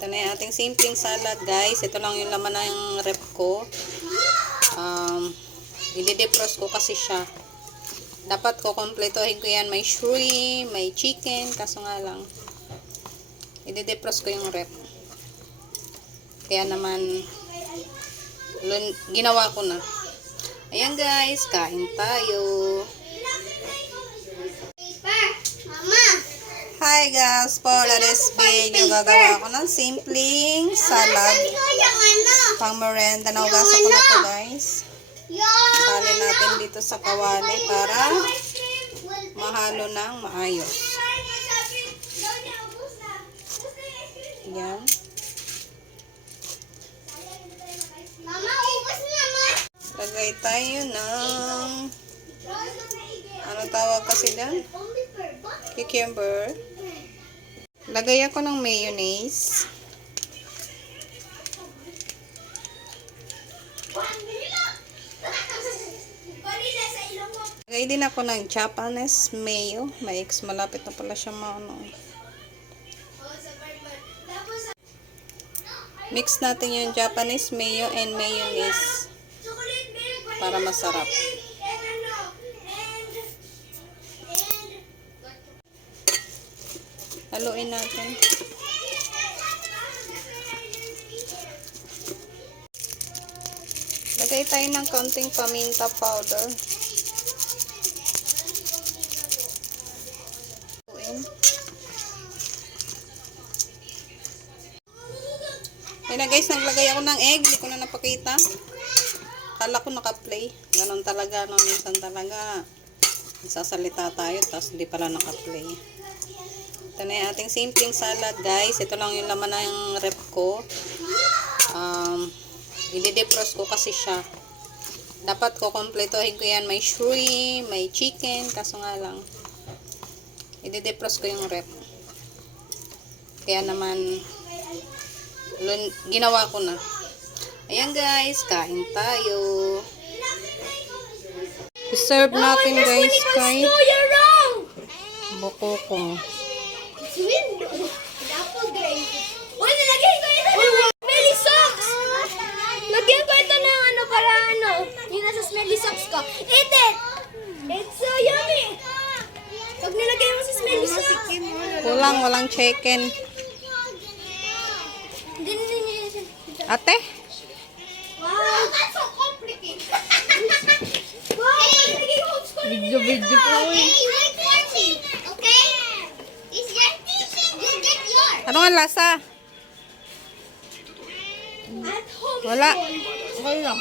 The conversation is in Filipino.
Ito na yung ating simpleng salad, guys. Ito lang yung laman ng rep ko. I-defrost ko kasi siya. Dapat ko kompletohin ko yan. May shrimp, may chicken. Kaso nga lang, i-defrost ko yung rep. Kaya naman, ginawa ko na. Ayan guys, kain tayo. Hi guys, for this video, gagawa ko ng simpleng salad. Pang merienda, naugasan ko na to guys. Salin natin dito sa kawali para mahalo ng maayos. Yan. Lagay tayo ng ano tawag kasi dyan? Cucumber. Lagay ako ng mayonnaise. Lagay din ako ng Japanese mayo. Malapit na pala siya maano. Mix natin yung Japanese mayo and mayonnaise para masarap. Haluin natin. Lagay tayo ng konting paminta powder. Haluin. Ayun na guys, naglagay ako ng egg. Hindi ko na napakita. Kala ko naka-play. Ganon talaga, no? Minsan talaga sasalita tayo, tapos hindi pala naka-play. Ito na yung ating simpleng salad, guys. Ito lang yung laman ng rep ko. I-defrost ko kasi siya. Dapat ko kompletohin ko yan. May shrimp, may chicken. Kaso nga lang, i-defrost ko yung rep. Kaya naman, ginawa ko na. Ayan guys, kain tayo. I-serve natin guys kay buko ko. Uy, nilagyan ko ito ng smelly socks! Lagyan ko ito ng ano para ano, yung nasa smelly socks ko. Eat it! It's so yummy! Pag nilagay mo sa smelly socks. Kulang, walang chicken. Ate? Wow, that's so complicated. Wow, nilagay ko ko na nilagay. Video po eh. Okay? Is your teacher? You get yours. Ano nga lasa? At home. Wala. Okay lang.